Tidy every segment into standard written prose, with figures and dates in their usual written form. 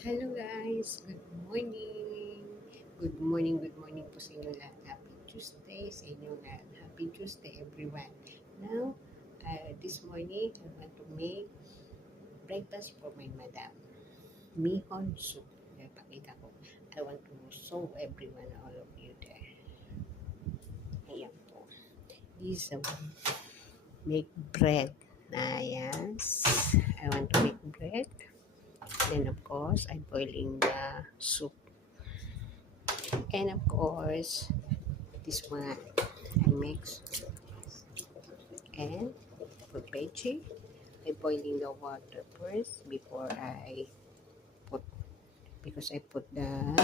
Hello guys, good morning. Good morning po sa inyo lahat. Happy Tuesday sa inyo lahat. Happy Tuesday everyone. Now, this morning, I want to make breakfast for my madam. Mihon soup. Pakita ko. I want to show everyone, all of you there. Ayan po. This is make bread. Yes. I want to make bread. Then of course, I'm boiling the soup. And of course, this one I mix and put veggie. I boiling the water first before I put because I put the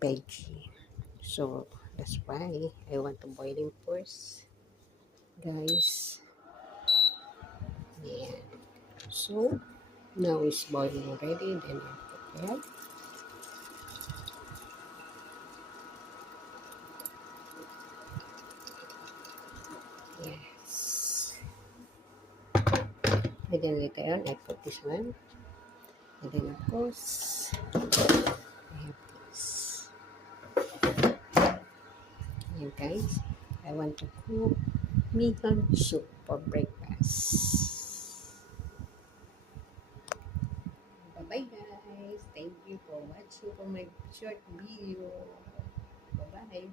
veggie. So that's why I want to boiling first, guys. Yeah. So now it's boiling already. Then I put that. Yes. And then later on I put this one. And then of course I have this. And guys, I want to cook mihon soup for breakfast. Bye-bye guys. Thank you for watching for my short video. Bye-bye.